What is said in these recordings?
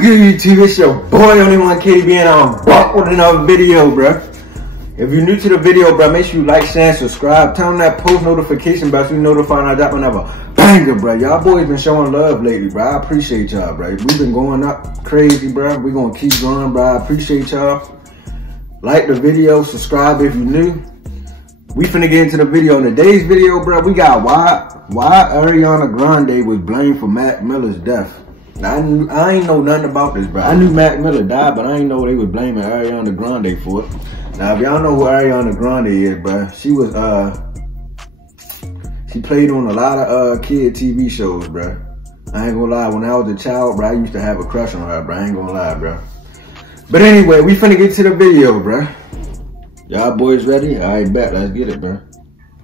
good, YouTube? It's your boy, Only One KDB, and I'm back with another video, bruh. If you're new to the video, bruh, make sure you like, share, and subscribe. Turn on that post notification bell so you notified I drop another banger, bruh. Y'all boys been showing love lately, bruh. I appreciate y'all, bruh. We've been going up crazy, bruh. We're gonna keep going, bruh. I appreciate y'all. Like the video, subscribe if you're new. We finna get into the video. In today's video, bruh, we got why Ariana Grande was blamed for Mac Miller's death. Now, I ain't know nothing about this, bro. I knew Mac Miller died, but I ain't know they was blaming Ariana Grande for it. Now, if y'all know who Ariana Grande is, bro, she was, she played on a lot of, kid TV shows, bro. I ain't gonna lie, when I was a child, bro, I used to have a crush on her, bro. I ain't gonna lie, bro. But anyway, we finna get to the video, bro. Y'all boys ready? All right, bet. Let's get it, bro.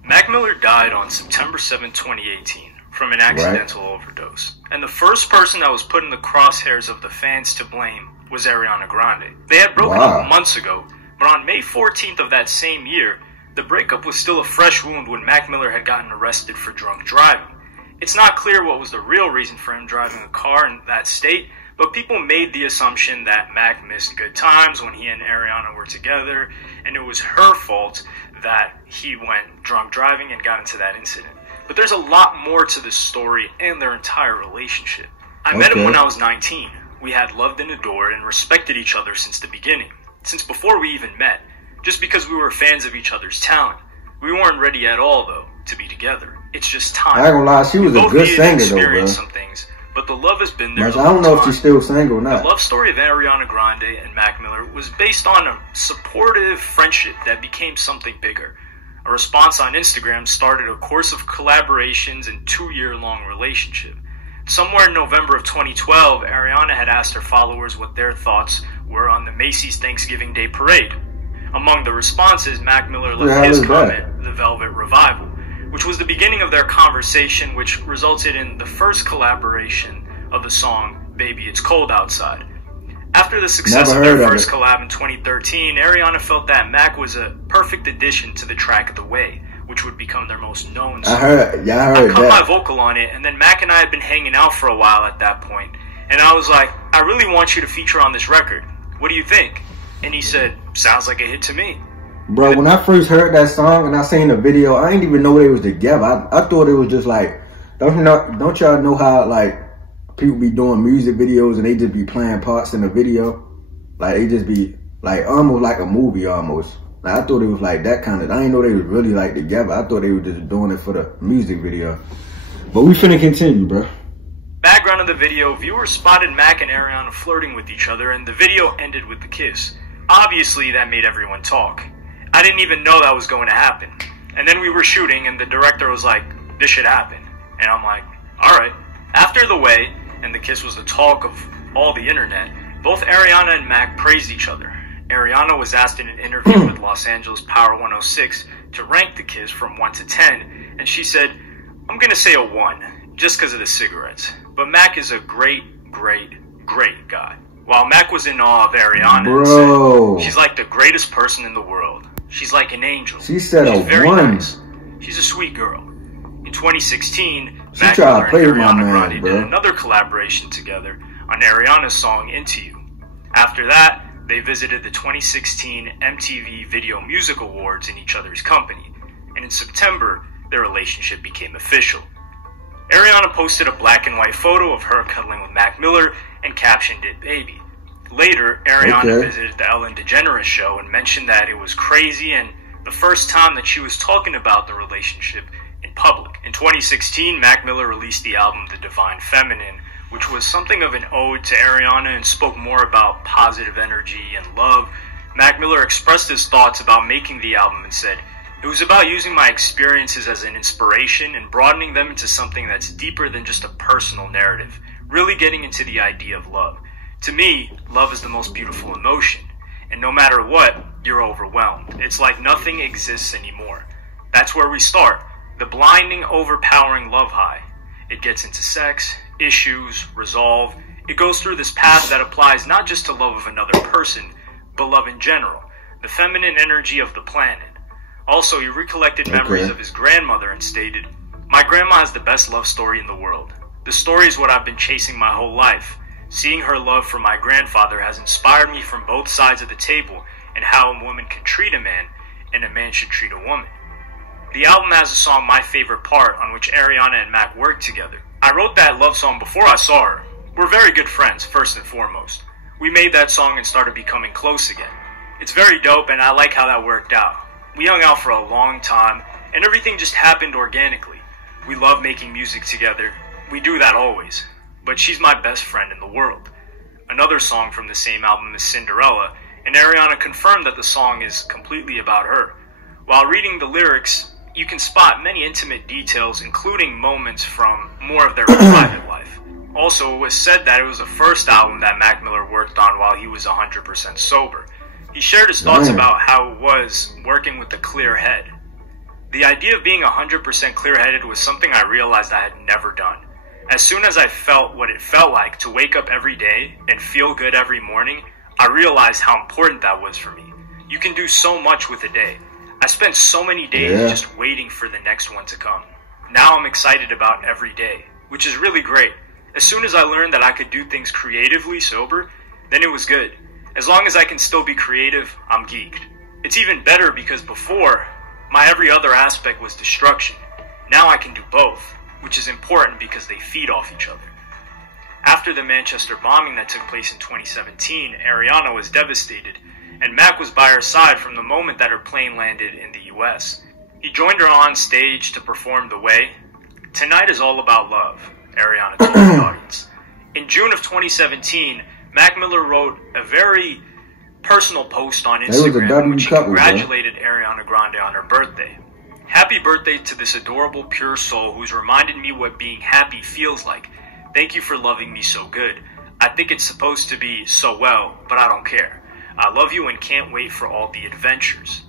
Mac Miller died on September 7, 2018 from an accidental overdose. And the first person that was put in the crosshairs of the fans to blame was Ariana Grande. They had broken up months ago, but on May 14th of that same year, the breakup was still a fresh wound when Mac Miller had gotten arrested for drunk driving. It's not clear what was the real reason for him driving a car in that state, but people made the assumption that Mac missed good times when he and Ariana were together, and it was her fault that he went drunk driving and got into that incident. But there's a lot more to this story and their entire relationship. I met him when I was 19. We had loved and adored and respected each other since the beginning, since before we even met, just because we were fans of each other's talent. We weren't ready at all, though, to be together. It's just time. I ain't gonna lie, she was a good singer, though, bro. Some things, but the love has been there. I don't know if she's still single or not. The love story of Ariana Grande and Mac Miller was based on a supportive friendship that became something bigger. A response on Instagram started a course of collaborations and 2-year-long relationship. Somewhere in November of 2012, Ariana had asked her followers what their thoughts were on the Macy's Thanksgiving Day Parade. Among the responses, Mac Miller left his comment, "The Velvet Revival," which was the beginning of their conversation, which resulted in the first collaboration of the song, "Baby It's Cold Outside." After the success of their first collab in 2013, Ariana felt that Mac was a perfect addition to the track "The Way," which would become their most known song. I cut my vocal on it, and then Mac and I had been hanging out for a while at that point, and I was like, "I really want you to feature on this record. What do you think?" And he said, "Sounds like a hit to me." Bro, when I first heard that song and I seen the video, I didn't even know they was together. I thought it was just like, don't y'all know how like people be doing music videos and they just be playing parts in the video? Like they just be like almost like a movie almost. Like, I thought it was like that kind of, I didn't know they was really like together. I thought they were just doing it for the music video. But we finna continue, bro. Background of the video, viewers spotted Mac and Ariana flirting with each other and the video ended with the kiss. Obviously that made everyone talk. I didn't even know that was going to happen. And then we were shooting and the director was like, "This should happen." And I'm like, alright. After The Way, and the kiss was the talk of all the internet, both Ariana and Mac praised each other. Ariana was asked in an interview with Los Angeles Power 106 to rank the kiss from 1 to 10, and she said, "I'm gonna say a 1, just because of the cigarettes. But Mac is a great guy." While Mac was in awe of Ariana and said, "She's like the greatest person in the world. She's like an angel. She said She's very 1. Nice. She's a sweet girl." In 2016, She Mac Miller and Ariana Grande did another collaboration together on Ariana's song "Into You." After that, they visited the 2016 MTV Video Music Awards in each other's company, and in September, their relationship became official. Ariana posted a black and white photo of her cuddling with Mac Miller and captioned it "Baby." Later, Ariana visited the Ellen DeGeneres show and mentioned that it was crazy and the first time that she was talking about the relationship in public. In 2016, Mac Miller released the album The Divine Feminine, which was something of an ode to Ariana and spoke more about positive energy and love. Mac Miller expressed his thoughts about making the album and said, "It was about using my experiences as an inspiration and broadening them into something that's deeper than just a personal narrative, really getting into the idea of love. To me, love is the most beautiful emotion, and no matter what, you're overwhelmed. It's like nothing exists anymore. That's where we start, the blinding, overpowering love high. It gets into sex, issues, resolve. It goes through this path that applies not just to love of another person, but love in general, the feminine energy of the planet." Also, he recollected memories of his grandmother and stated, "My grandma has the best love story in the world. The story is what I've been chasing my whole life. Seeing her love for my grandfather has inspired me from both sides of the table in how a woman can treat a man and a man should treat a woman. The album has a song, My Favorite Part, on which Ariana and Mac worked together. I wrote that love song before I saw her. We're very good friends, first and foremost. We made that song and started becoming close again. It's very dope, and I like how that worked out. We hung out for a long time, and everything just happened organically. We love making music together. We do that always. But she's my best friend in the world. Another song from the same album is Cinderella, and Ariana confirmed that the song is completely about her. While reading the lyrics, you can spot many intimate details, including moments from more of their private life. Also, it was said that it was the first album that Mac Miller worked on while he was 100% sober. He shared his thoughts about how it was working with a clear head. The idea of being 100% clear-headed was something I realized I had never done. As soon as I felt what it felt like to wake up every day and feel good every morning, I realized how important that was for me. You can do so much with a day. I spent so many days just waiting for the next one to come. Now I'm excited about every day, which is really great. As soon as I learned that I could do things creatively sober, then it was good. As long as I can still be creative, I'm geeked. It's even better because before, my every other aspect was destruction. Now I can do both, which is important because they feed off each other. After the Manchester bombing that took place in 2017, Ariana was devastated, and Mac was by her side from the moment that her plane landed in the US. He joined her on stage to perform The Way. Tonight is all about love, Ariana told the audience. In June of 2017, Mac Miller wrote a very personal post on Instagram in which he congratulated Ariana Grande on her birthday. Happy birthday to this adorable, pure soul who's reminded me what being happy feels like. Thank you for loving me so good. I think it's supposed to be so well, but I don't care. I love you and can't wait for all the adventures.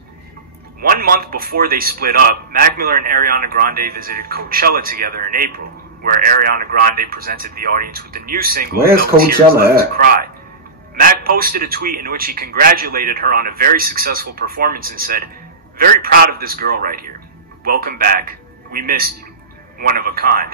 1 month before they split up, Mac Miller and Ariana Grande visited Coachella together in April, where Ariana Grande presented the audience with the new single, Where's Coachella at? Cry. Mac posted a tweet in which he congratulated her on a very successful performance and said, "Very proud of this girl right here. Welcome back. We missed you. One of a kind."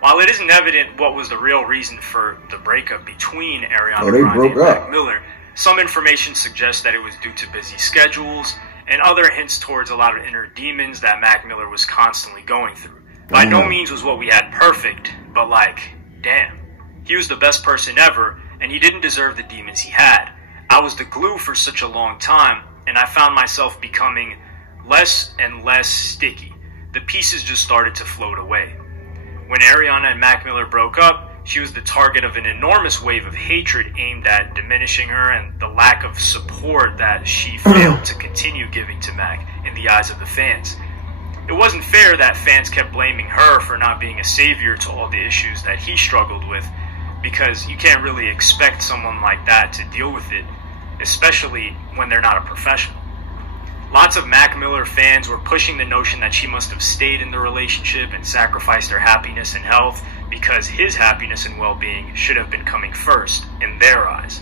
While it isn't evident what was the real reason for the breakup between Ariana Grande and Mac Miller, some information suggests that it was due to busy schedules, and other hints towards a lot of inner demons that Mac Miller was constantly going through. By no means was what we had perfect, but like, damn. He was the best person ever, and he didn't deserve the demons he had. I was the glue for such a long time, and I found myself becoming less and less sticky. The pieces just started to float away. When Ariana and Mac Miller broke up, she was the target of an enormous wave of hatred aimed at diminishing her and the lack of support that she failed to continue giving to Mac in the eyes of the fans. It wasn't fair that fans kept blaming her for not being a savior to all the issues that he struggled with, because you can't really expect someone like that to deal with it, especially when they're not a professional. Lots of Mac Miller fans were pushing the notion that she must have stayed in the relationship and sacrificed her happiness and health because his happiness and well-being should have been coming first in their eyes.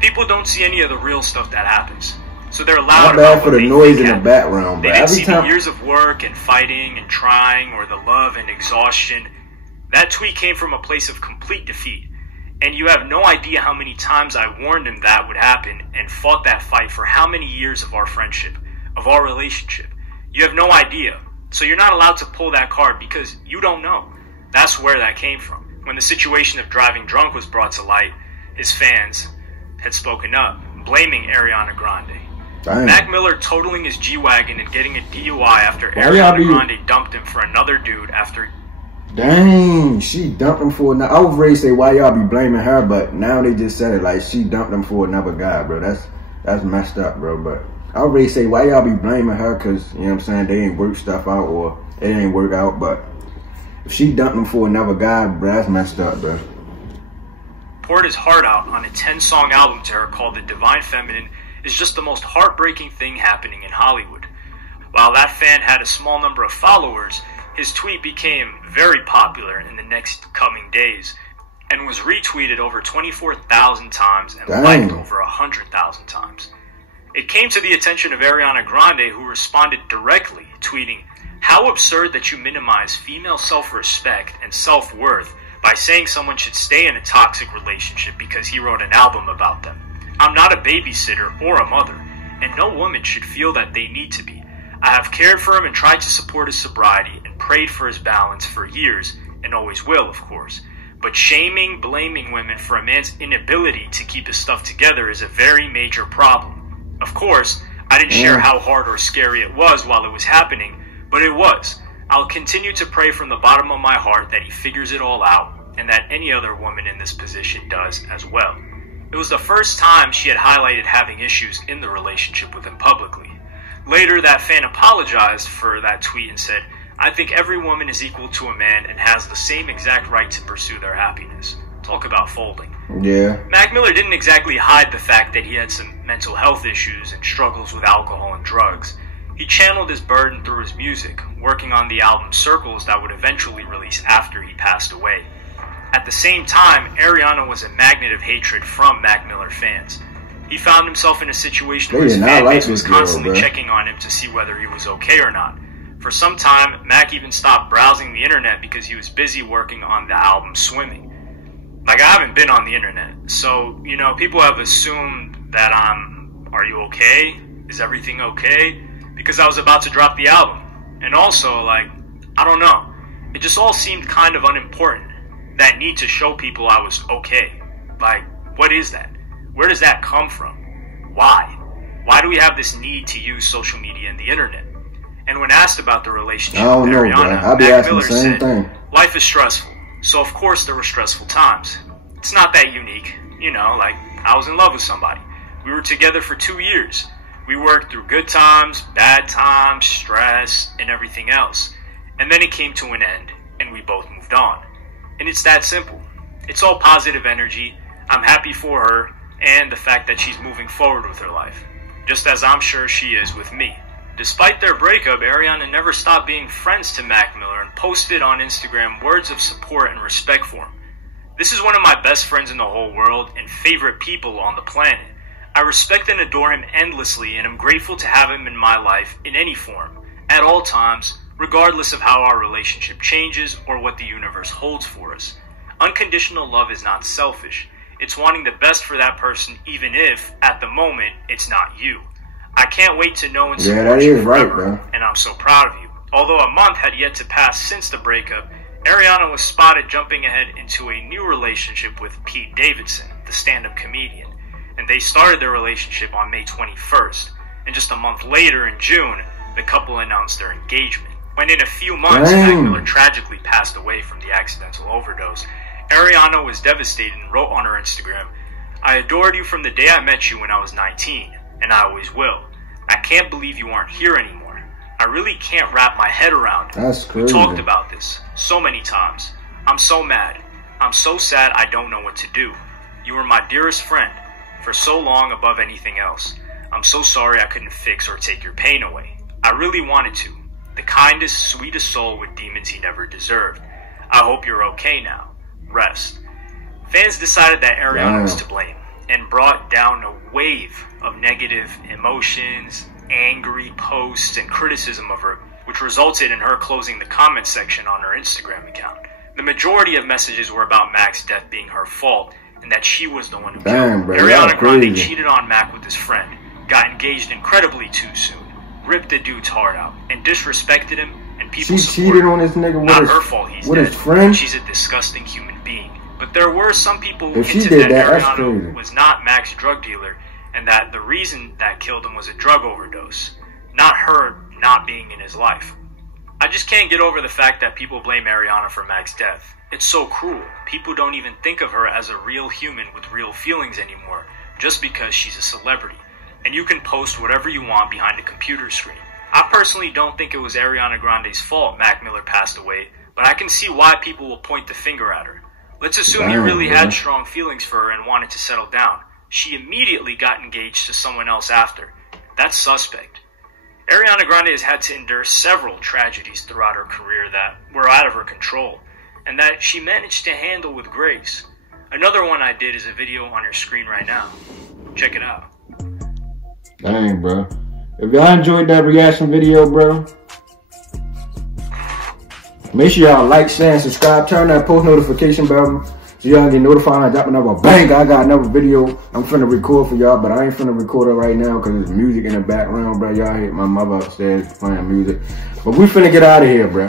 People don't see any of the real stuff that happens, so they're loud about for the noise in the background. They didn't see the years of work and fighting and trying, or the love and exhaustion. That tweet came from a place of complete defeat, and you have no idea how many times I warned him that would happen and fought that fight for how many years of our friendship, of our relationship. You have no idea, so you're not allowed to pull that card because you don't know. That's where that came from. When the situation of driving drunk was brought to light, his fans had spoken up, blaming Ariana Grande. Damn. Mac Miller totaling his G-Wagon and getting a DUI after Ariana Grande dumped him for another dude after... Dang, she dumped him for another... I was ready to say why y'all be blaming her, but now they just said it like she dumped him for another guy, bro. That's messed up, bro. But I was ready to say why y'all be blaming her, because, you know what I'm saying, they ain't work stuff out or it ain't work out, but if she dumped him for another guy, bro, that's messed up, bro. Poured his heart out on a 10-song album to her called The Divine Feminine is just the most heartbreaking thing happening in Hollywood. While that fan had a small number of followers, his tweet became very popular in the next coming days and was retweeted over 24,000 times and liked over 100,000 times. It came to the attention of Ariana Grande, who responded directly, tweeting, "How absurd that you minimize female self-respect and self-worth by saying someone should stay in a toxic relationship because he wrote an album about them. I'm not a babysitter or a mother, and no woman should feel that they need to be. I have cared for him and tried to support his sobriety and prayed for his balance for years, and always will, of course. But shaming, blaming women for a man's inability to keep his stuff together is a very major problem. Of course, I didn't share how hard or scary it was while it was happening, but it was. I'll continue to pray from the bottom of my heart that he figures it all out, and that any other woman in this position does as well. It was the first time she had highlighted having issues in the relationship with him publicly. Later, that fan apologized for that tweet and said, "I think every woman is equal to a man and has the same exact right to pursue their happiness." Talk about folding. Yeah. Mac Miller didn't exactly hide the fact that he had some mental health issues and struggles with alcohol and drugs. He channeled his burden through his music, working on the album Circles that would eventually release after he passed away. At the same time, Ariana was a magnet of hatred from Mac Miller fans. He found himself in a situation where his fan base was constantly checking on him to see whether he was okay or not. For some time, Mac even stopped browsing the internet because he was busy working on the album Swimming. Like, I haven't been on the internet, so, you know, people have assumed that are you okay? Is everything okay? Because I was about to drop the album. And also, like, I don't know. It just all seemed kind of unimportant. That need to show people I was okay. Like, what is that? Where does that come from? Why? Why do we have this need to use social media and the internet? And when asked about the relationship with Ariana, Mac Miller said, "Life is stressful, so of course there were stressful times. It's not that unique. You know, like, I was in love with somebody. We were together for 2 years. We worked through good times, bad times, stress, and everything else. And then it came to an end, and we both moved on. And it's that simple. It's all positive energy. I'm happy for her, and the fact that she's moving forward with her life, just as I'm sure she is with me." Despite their breakup, Ariana never stopped being friends to Mac Miller and posted on Instagram words of support and respect for him. "This is one of my best friends in the whole world and favorite people on the planet. I respect and adore him endlessly, and I'm grateful to have him in my life in any form, at all times, regardless of how our relationship changes or what the universe holds for us. Unconditional love is not selfish. It's wanting the best for that person, even if, at the moment, it's not you. I can't wait to know and support you forever, and I'm so proud of you." Although a month had yet to pass since the breakup, Ariana was spotted jumping ahead into a new relationship with Pete Davidson, the stand-up comedian. And they started their relationship on May 21st. And just a month later, in June, the couple announced their engagement. When in a few months, Mac Miller tragically passed away from the accidental overdose, Ariana was devastated and wrote on her Instagram, "I adored you from the day I met you when I was 19, and I always will. I can't believe you aren't here anymore. I really can't wrap my head around it. That's crazy. We talked about this so many times. I'm so mad. I'm so sad I don't know what to do. You were my dearest friend for so long above anything else. I'm so sorry I couldn't fix or take your pain away. I really wanted to. The kindest, sweetest soul with demons he never deserved. I hope you're okay now. Rest." Fans decided that Ariana was to blame and brought down a wave of negative emotions, angry posts, and criticism of her, which resulted in her closing the comment section on her Instagram account. The majority of messages were about Mac's death being her fault, and that she was the one who killed him. Ariana Grande cheated on Mac with his friend, got engaged incredibly too soon, ripped the dude's heart out, and disrespected him, and people cheated on this nigga with not her fault he's dead. His friend? She's a disgusting human being. But there were some people who hinted that Ariana was not Mac's drug dealer, and that the reason that killed him was a drug overdose, not her not being in his life. I just can't get over the fact that people blame Ariana for Mac's death. It's so cruel. People don't even think of her as a real human with real feelings anymore, just because she's a celebrity. And you can post whatever you want behind a computer screen. I personally don't think it was Ariana Grande's fault Mac Miller passed away, but I can see why people will point the finger at her. Let's assume he really had strong feelings for her and wanted to settle down. She immediately got engaged to someone else after. That's suspect. Ariana Grande has had to endure several tragedies throughout her career that were out of her control, and that she managed to handle with grace. Another one I did is a video on your screen right now. Check it out. Dang, bro. If y'all enjoyed that reaction video, bro, Make sure y'all like, share, and subscribe. Turn that post notification bell so y'all get notified when I drop another bang. I got another video I'm finna record for y'all, but I ain't finna record it right now because there's music in the background, bro. Y'all hear my mother upstairs playing music. But we finna get out of here, bro.